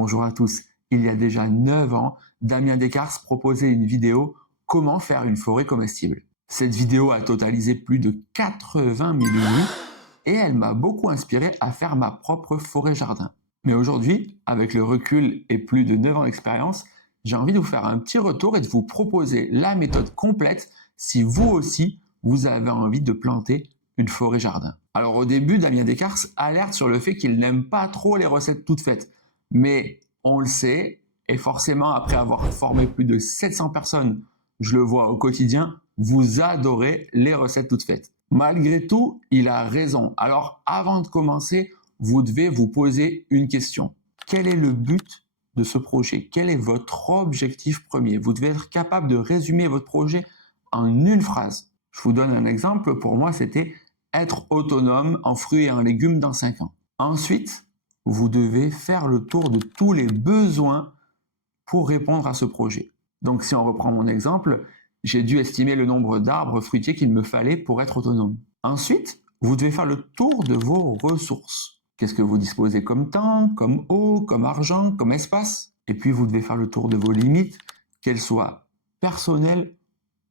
Bonjour à tous. Il y a déjà 9 ans, Damien Descartes proposait une vidéo Comment faire une forêt comestible. Cette vidéo a totalisé plus de 80 000 vues et elle m'a beaucoup inspiré à faire ma propre forêt-jardin. Mais aujourd'hui, avec le recul et plus de 9 ans d'expérience, j'ai envie de vous faire un petit retour et de vous proposer la méthode complète si vous aussi, vous avez envie de planter une forêt-jardin. Alors au début, Damien Descartes alerte sur le fait qu'il n'aime pas trop les recettes toutes faites. Mais on le sait, et forcément après avoir formé plus de 700 personnes, je le vois au quotidien, vous adorez les recettes toutes faites. Malgré tout, il a raison. Alors avant de commencer, vous devez vous poser une question. Quel est le but de ce projet? Quel est votre objectif premier? Vous devez être capable de résumer votre projet en une phrase. Je vous donne un exemple. Pour moi, c'était être autonome en fruits et en légumes dans 5 ans. Ensuite, vous devez faire le tour de tous les besoins pour répondre à ce projet. Donc si on reprend mon exemple, j'ai dû estimer le nombre d'arbres fruitiers qu'il me fallait pour être autonome. Ensuite, vous devez faire le tour de vos ressources. Qu'est-ce que vous disposez comme temps, comme eau, comme argent, comme espace? Et puis vous devez faire le tour de vos limites, qu'elles soient personnelles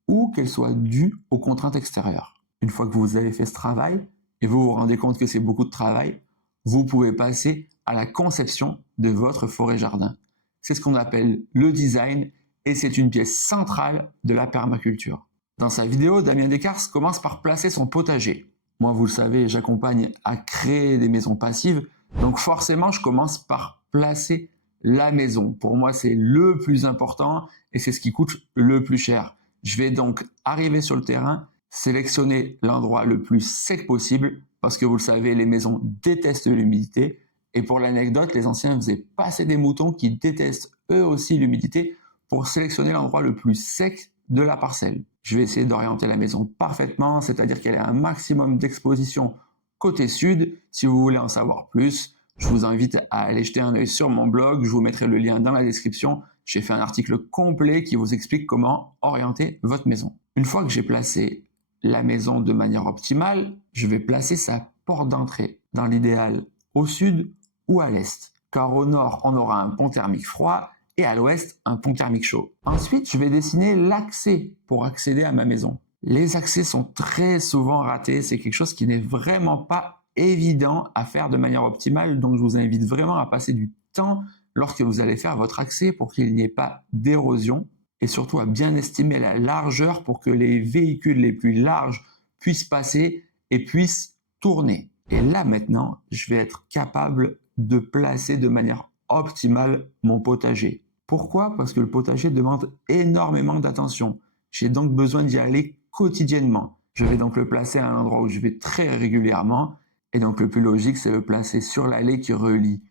ou qu'elles soient dues aux contraintes extérieures. Une fois que vous avez fait ce travail, et vous vous rendez compte que c'est beaucoup de travail, vous pouvez passer à la conception de votre forêt-jardin. C'est ce qu'on appelle le design et c'est une pièce centrale de la permaculture. Dans sa vidéo, Damien Descartes commence par placer son potager. Moi, vous le savez, j'accompagne à créer des maisons passives, donc forcément, je commence par placer la maison. Pour moi, c'est le plus important et c'est ce qui coûte le plus cher. Je vais donc arriver sur le terrain, sélectionner l'endroit le plus sec possible, parce que vous le savez, les maisons détestent l'humidité. Et pour l'anecdote, les anciens faisaient passer des moutons qui détestent eux aussi l'humidité pour sélectionner l'endroit le plus sec de la parcelle. Je vais essayer d'orienter la maison parfaitement, c'est-à-dire qu'elle ait un maximum d'exposition côté sud. Si vous voulez en savoir plus, je vous invite à aller jeter un œil sur mon blog. Je vous mettrai le lien dans la description. J'ai fait un article complet qui vous explique comment orienter votre maison. Une fois que j'ai placé la maison de manière optimale, je vais placer sa porte d'entrée, dans l'idéal au sud ou à l'est. Car au nord, on aura un pont thermique froid et à l'ouest, un pont thermique chaud. Ensuite, je vais dessiner l'accès pour accéder à ma maison. Les accès sont très souvent ratés. C'est quelque chose qui n'est vraiment pas évident à faire de manière optimale. Donc, je vous invite vraiment à passer du temps lorsque vous allez faire votre accès pour qu'il n'y ait pas d'érosion et surtout à bien estimer la largeur pour que les véhicules les plus larges puissent passer et puissent tourner. Et là maintenant, je vais être capable de placer de manière optimale mon potager. Pourquoi? Parce que le potager demande énormément d'attention. J'ai donc besoin d'y aller quotidiennement. Je vais donc le placer à un endroit où je vais très régulièrement. Et donc le plus logique, c'est le placer sur l'allée qui relie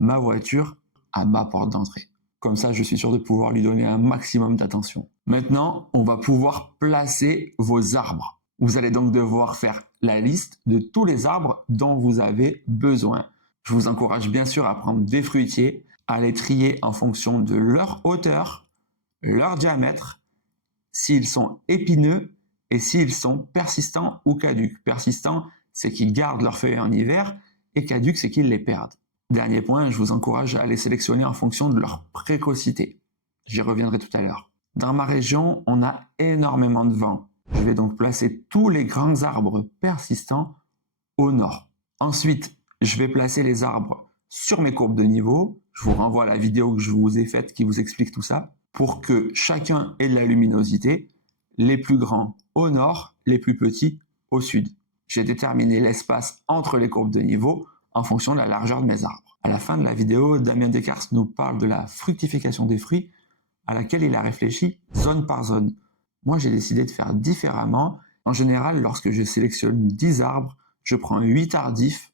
ma voiture à ma porte d'entrée. Comme ça, je suis sûr de pouvoir lui donner un maximum d'attention. Maintenant, on va pouvoir placer vos arbres. Vous allez donc devoir faire la liste de tous les arbres dont vous avez besoin. Je vous encourage bien sûr à prendre des fruitiers, à les trier en fonction de leur hauteur, leur diamètre, s'ils sont épineux et s'ils sont persistants ou caducs. Persistants, c'est qu'ils gardent leurs feuilles en hiver et caducs, c'est qu'ils les perdent. Dernier point, je vous encourage à les sélectionner en fonction de leur précocité. J'y reviendrai tout à l'heure. Dans ma région, on a énormément de vent. Je vais donc placer tous les grands arbres persistants au nord. Ensuite, je vais placer les arbres sur mes courbes de niveau. Je vous renvoie à la vidéo que je vous ai faite qui vous explique tout ça, pour que chacun ait de la luminosité, les plus grands au nord, les plus petits au sud. J'ai déterminé l'espace entre les courbes de niveau en fonction de la largeur de mes arbres. À la fin de la vidéo, Damien Descartes nous parle de la fructification des fruits à laquelle il a réfléchi zone par zone. Moi, j'ai décidé de faire différemment. En général, lorsque je sélectionne 10 arbres, je prends 8 tardifs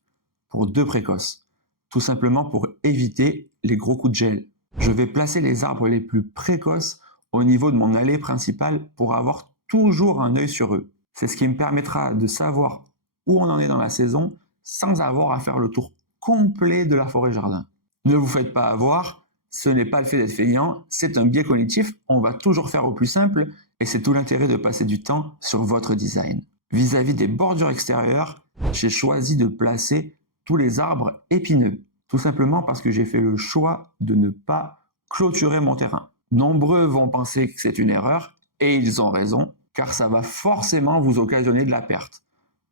pour 2 précoces. Tout simplement pour éviter les gros coups de gel. Je vais placer les arbres les plus précoces au niveau de mon allée principale pour avoir toujours un œil sur eux. C'est ce qui me permettra de savoir où on en est dans la saison sans avoir à faire le tour complet de la forêt-jardin. Ne vous faites pas avoir, ce n'est pas le fait d'être feignant, c'est un biais cognitif, on va toujours faire au plus simple et c'est tout l'intérêt de passer du temps sur votre design. Vis-à-vis des bordures extérieures, j'ai choisi de placer tous les arbres épineux. Tout simplement parce que j'ai fait le choix de ne pas clôturer mon terrain. Nombreux vont penser que c'est une erreur, et ils ont raison, car ça va forcément vous occasionner de la perte.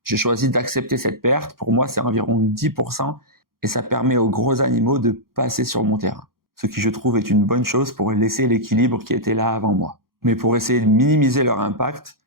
J'ai choisi d'accepter cette perte, pour moi c'est environ 10%, et ça permet aux gros animaux de passer sur mon terrain. Ce qui je trouve est une bonne chose pour laisser l'équilibre qui était là avant moi. Mais pour essayer de minimiser leur impact,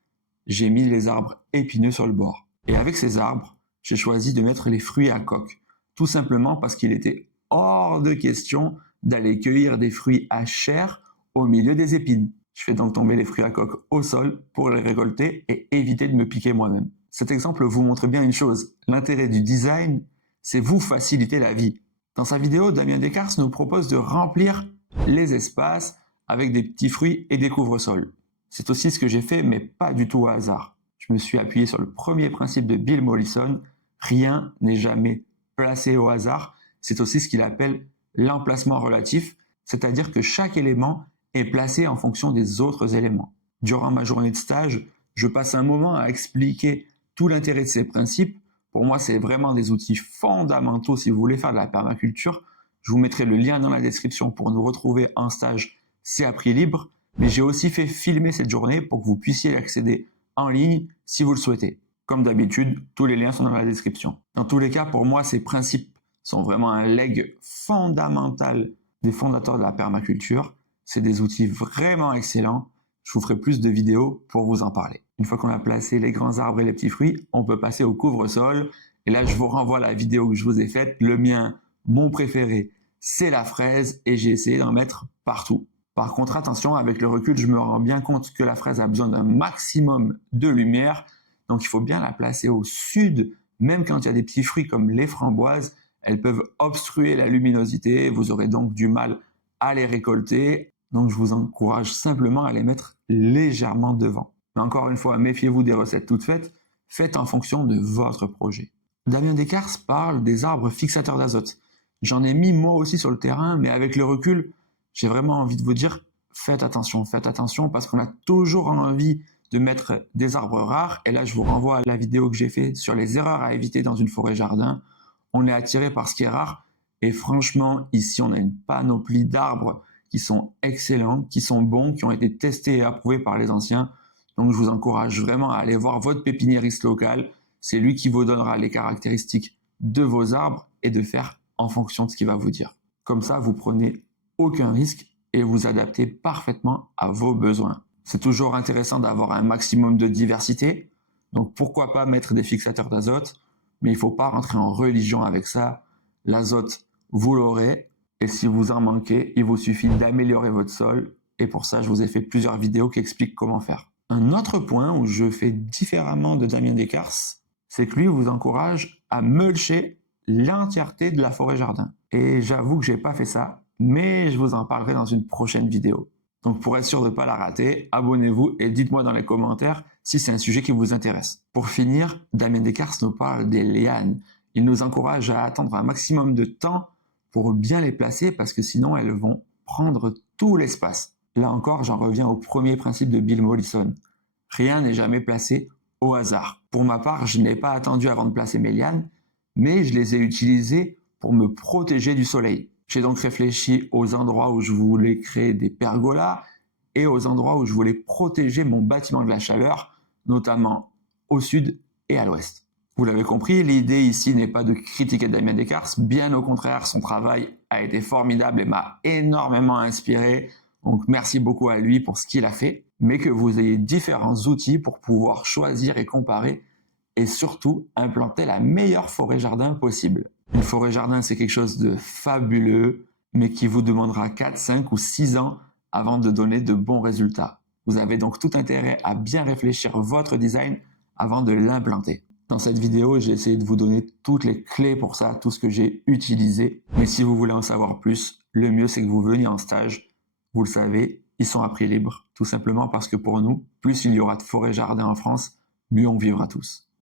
j'ai mis les arbres épineux sur le bord. Et avec ces arbres, j'ai choisi de mettre les fruits à coque, tout simplement parce qu'il était hors de question d'aller cueillir des fruits à chair au milieu des épines. Je fais donc tomber les fruits à coque au sol pour les récolter et éviter de me piquer moi-même. Cet exemple vous montre bien une chose, l'intérêt du design, c'est vous faciliter la vie. Dans sa vidéo, Damien Descartes nous propose de remplir les espaces avec des petits fruits et des couvre-sols. C'est aussi ce que j'ai fait, mais pas du tout au hasard. Je me suis appuyé sur le premier principe de Bill Mollison, rien n'est jamais placé au hasard. C'est aussi ce qu'il appelle l'emplacement relatif, c'est-à-dire que chaque élément est placé en fonction des autres éléments. Durant ma journée de stage, je passe un moment à expliquer tout l'intérêt de ces principes. Pour moi, c'est vraiment des outils fondamentaux si vous voulez faire de la permaculture. Je vous mettrai le lien dans la description pour nous retrouver en stage, c'est à prix libre. Mais j'ai aussi fait filmer cette journée pour que vous puissiez y accéder en ligne si vous le souhaitez. Comme d'habitude, tous les liens sont dans la description. Dans tous les cas, pour moi, ces principes sont vraiment un leg fondamental des fondateurs de la permaculture. C'est des outils vraiment excellents. Je vous ferai plus de vidéos pour vous en parler. Une fois qu'on a placé les grands arbres et les petits fruits, on peut passer au couvre-sol. Et là, je vous renvoie à la vidéo que je vous ai faite. Le mien, mon préféré, c'est la fraise et j'ai essayé d'en mettre partout. Par contre, attention, avec le recul, je me rends bien compte que la fraise a besoin d'un maximum de lumière. Donc, il faut bien la placer au sud. Même quand il y a des petits fruits comme les framboises, elles peuvent obstruer la luminosité. Vous aurez donc du mal à les récolter. Donc, je vous encourage simplement à les mettre légèrement devant. Mais encore une fois, méfiez-vous des recettes toutes faites. Faites en fonction de votre projet. Damien Descartes parle des arbres fixateurs d'azote. J'en ai mis moi aussi sur le terrain, mais avec le recul, j'ai vraiment envie de vous dire, faites attention parce qu'on a toujours envie de mettre des arbres rares. Et là, je vous renvoie à la vidéo que j'ai faite sur les erreurs à éviter dans une forêt-jardin. On est attiré par ce qui est rare. Et franchement, ici, on a une panoplie d'arbres qui sont excellents, qui sont bons, qui ont été testés et approuvés par les anciens. Donc, je vous encourage vraiment à aller voir votre pépiniériste local. C'est lui qui vous donnera les caractéristiques de vos arbres et de faire en fonction de ce qu'il va vous dire. Comme ça, vous prenez aucun risque et vous adaptez parfaitement à vos besoins. C'est toujours intéressant d'avoir un maximum de diversité. Donc, pourquoi pas mettre des fixateurs d'azote, mais il ne faut pas rentrer en religion avec ça. L'azote, vous l'aurez. Et si vous en manquez, il vous suffit d'améliorer votre sol. Et pour ça, je vous ai fait plusieurs vidéos qui expliquent comment faire. Un autre point où je fais différemment de Damien Descartes, c'est que lui vous encourage à mulcher l'entièreté de la forêt-jardin. Et j'avoue que j'ai pas fait ça, mais je vous en parlerai dans une prochaine vidéo. Donc pour être sûr de ne pas la rater, abonnez-vous et dites-moi dans les commentaires si c'est un sujet qui vous intéresse. Pour finir, Damien Descartes nous parle des lianes. Il nous encourage à attendre un maximum de temps pour bien les placer parce que sinon elles vont prendre tout l'espace. Là encore, j'en reviens au premier principe de Bill Mollison. Rien n'est jamais placé au hasard. Pour ma part, je n'ai pas attendu avant de placer mes lianes, mais je les ai utilisées pour me protéger du soleil. J'ai donc réfléchi aux endroits où je voulais créer des pergolas et aux endroits où je voulais protéger mon bâtiment de la chaleur, notamment au sud et à l'ouest. Vous l'avez compris, l'idée ici n'est pas de critiquer Damien Descartes, bien au contraire, son travail a été formidable et m'a énormément inspiré. Donc merci beaucoup à lui pour ce qu'il a fait, mais que vous ayez différents outils pour pouvoir choisir et comparer et surtout implanter la meilleure forêt-jardin possible. Une forêt-jardin, c'est quelque chose de fabuleux, mais qui vous demandera 4, 5 ou 6 ans avant de donner de bons résultats. Vous avez donc tout intérêt à bien réfléchir votre design avant de l'implanter. Dans cette vidéo, j'ai essayé de vous donner toutes les clés pour ça, tout ce que j'ai utilisé. Mais si vous voulez en savoir plus, le mieux c'est que vous veniez en stage. Vous le savez, ils sont à prix libre, tout simplement parce que pour nous, plus il y aura de forêts-jardins en France, mieux on vivra tous.